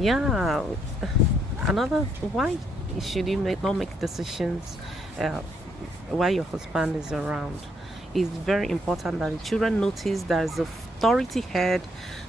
Yeah, another why should you not make decisions uh, while your husband is around? It's very important that the children notice there's authority head,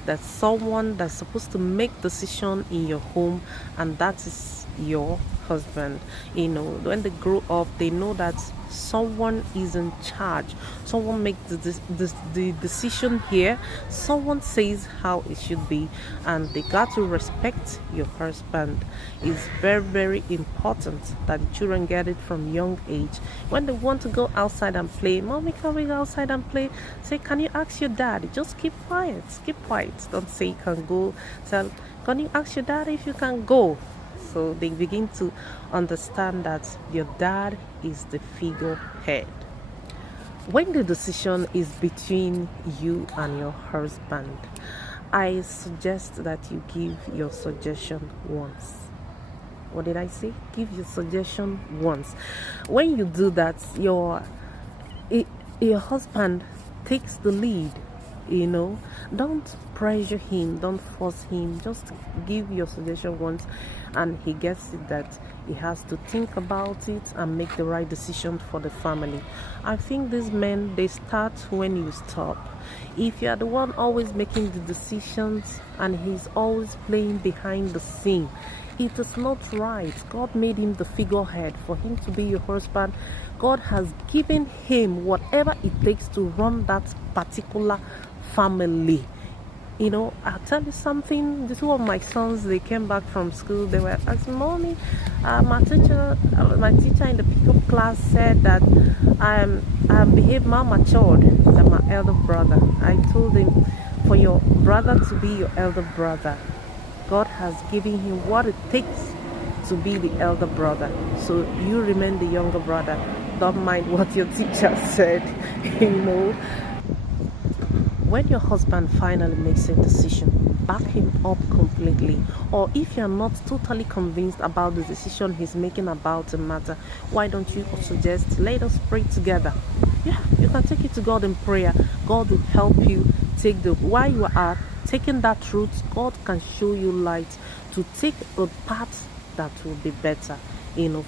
that's someone that's supposed to make decision in your home, and that is your husband. When they grow up, they know that someone is in charge. Someone makes the decision here. Someone says how it should be, and they got to respect your husband. It's very, very important that the children get it from young age. When they want to go outside and play, mommy, can we go outside and play? Say, can you ask your dad? Just keep quiet. Keep quiet. Don't say you can go. Tell, can you ask your dad if you can go? So they begin to understand that your dad is the figurehead. When the decision is between you and your husband, I suggest that you give your suggestion once. What did I say? Give your suggestion once. When you do that, your husband takes the lead. Don't pressure him, don't force him. Just give your suggestion once, and he gets it that he has to think about it and make the right decision for the family. I think these men, they start when you stop. If you are the one always making the decisions and he's always playing behind the scene, it is not right. God made him the figurehead for him to be your husband. God has given him whatever it takes to run that particular family. I'll tell you something. The two of my sons, they came back from school. They were asking, mommy, my teacher in the pickup class said that I behave more matured than my elder brother. I told him, for your brother to be your elder brother, God has given him what it takes to be the elder brother. So you remain the younger brother. Don't mind what your teacher said. you know when your husband finally makes a decision, back him up completely. Or if you're not totally convinced about the decision he's making about the matter, why don't you suggest, let us pray together? Yeah, you can take it to God in prayer. God will help you take while you are taking that route, God can show you light to take a path that will be better,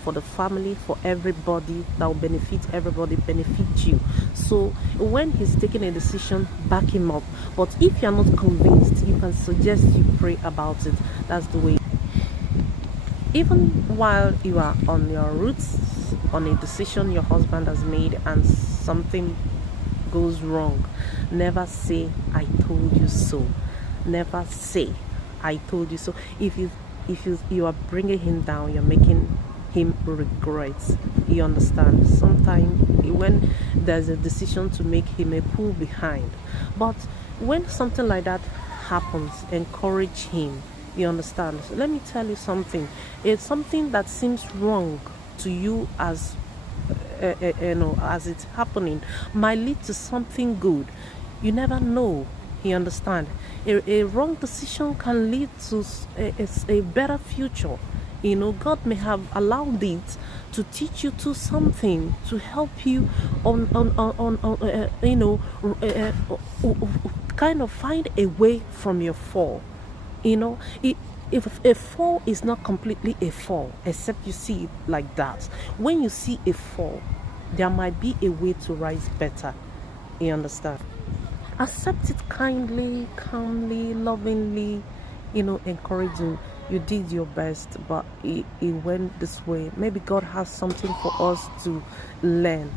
for the family, for everybody, that will benefit everybody, benefit you. So when he's taking a decision, back him up. But if you're not convinced, you can suggest you pray about it. That's the way. Even while you are on your roots, on a decision your husband has made and something goes wrong, never say I told you so. Never say I told you so. If you are bringing him down, you're making him regret. You understand? Sometimes when there's a decision to make, he may pull behind. But when something like that happens, encourage him. You understand? So let me tell you something. It's something that seems wrong to you as it's happening might lead to something good. You never know. You understand? A wrong decision can lead to a better future. God may have allowed it to teach you to something, to help you kind of find a way from your fall. If a fall is not completely a fall, except you see it like that, when you see a fall, there might be a way to rise better. You understand? Accept it kindly, calmly, lovingly, encouraging. You did your best, but it went this way. Maybe God has something for us to learn.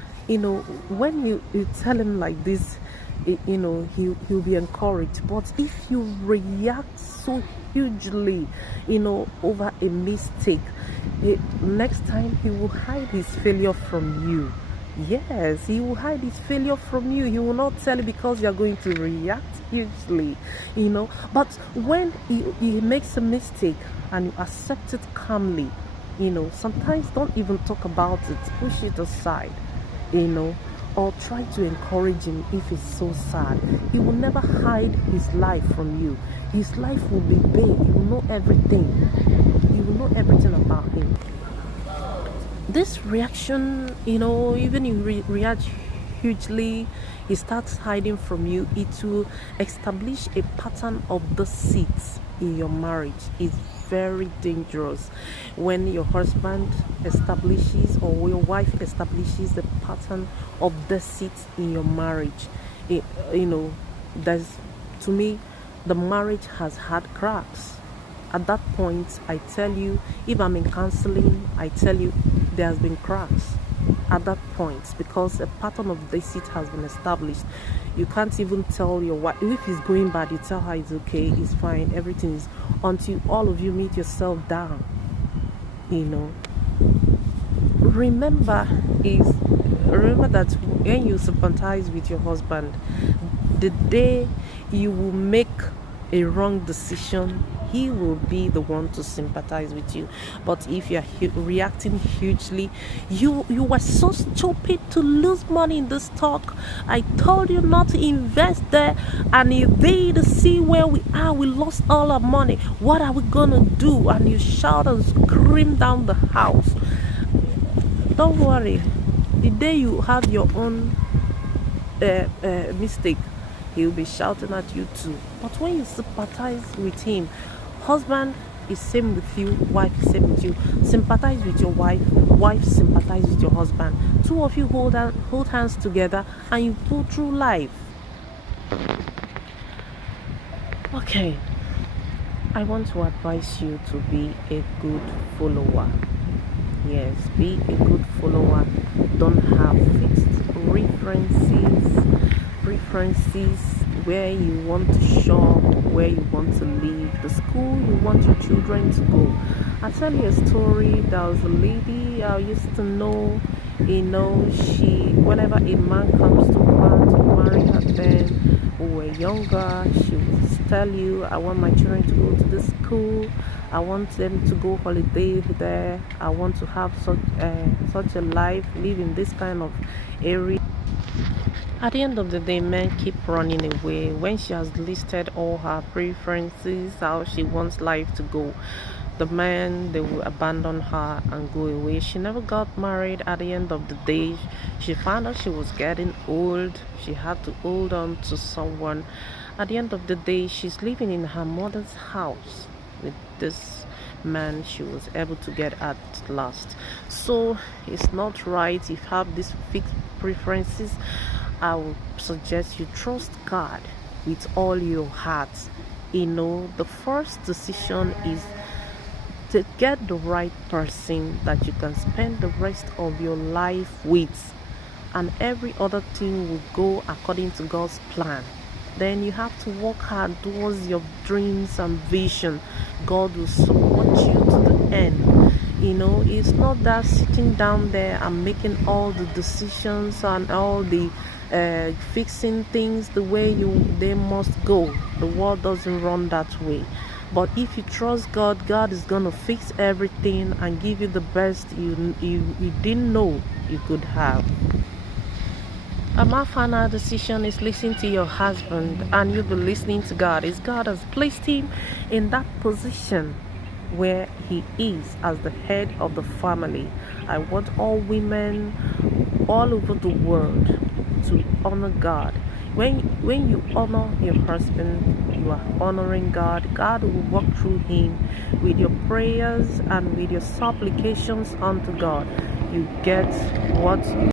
When you tell him like this, he'll be encouraged. But if you react so hugely, over a mistake, next time he will hide his failure from you. Yes, he will hide his failure from you. He will not tell you because you are going to react hugely, But when he makes a mistake and you accept it calmly, sometimes don't even talk about it. Push it aside, or try to encourage him if he's so sad. He will never hide his life from you. His life will be bare. You will know everything. You will know everything about him. This reaction, even you react hugely, he starts hiding from you. It will establish a pattern of the seeds. in your marriage is very dangerous. When your husband establishes or your wife establishes the pattern of deceit in your marriage, it, you know, there's, to me, the marriage has had cracks. At that point, I tell you, if I'm in counseling, I tell you there has been cracks at that point, because a pattern of deceit has been established. You can't even tell your wife if it's going bad. You tell her it's okay, it's fine, everything is, until all of you meet yourself down. Remember that when you sympathize with your husband, the day you will make a wrong decision, he will be the one to sympathize with you. But if you're reacting hugely, you were so stupid to lose money in the stock. I told you not to invest there, and you did. See where we are, we lost all our money. What are we gonna do? And you shout and scream down the house. Don't worry, the day you have your own mistake, he'll be shouting at you too. But when you sympathize with him, husband is same with you, wife is same with you. Sympathize with your wife, wife sympathize with your husband. Two of you hold hands together and you pull through life. Okay, I want to advise you to be a good follower. Yes, be a good follower. Don't have fixed preferences where you want to shop, where you want to live, the school you want your children to go. I'll tell you a story. There was a lady I used to know. She, whenever a man comes to her to marry her, then when we were younger, she would tell you, I want my children to go to this school, I want them to go holiday there, I want to have such a life, live in this kind of area. At the end of the day, men keep running away. When she has listed all her preferences, how she wants life to go, the man, they will abandon her and go away. She never got married. At the end of the day, she found out she was getting old. She had to hold on to someone. At the end of the day, she's living in her mother's house with this man she was able to get at last. So it's not right. If you have these fixed preferences, I would suggest you trust God with all your heart. The first decision is to get the right person that you can spend the rest of your life with, and every other thing will go according to God's plan. Then you have to work hard towards your dreams and vision. God will support you to the end. It's not that sitting down there and making all the decisions and all the fixing things the way they must go. The world doesn't run that way. But if you trust God, God is gonna fix everything and give you the best you didn't know you could have. My final decision is listen to your husband, and you'll be listening to God. Is God has placed him in that position where he is as the head of the family. I want all women all over the world to honor God. When you honor your husband, you are honoring God. God will walk through him with your prayers and with your supplications unto God. You get what you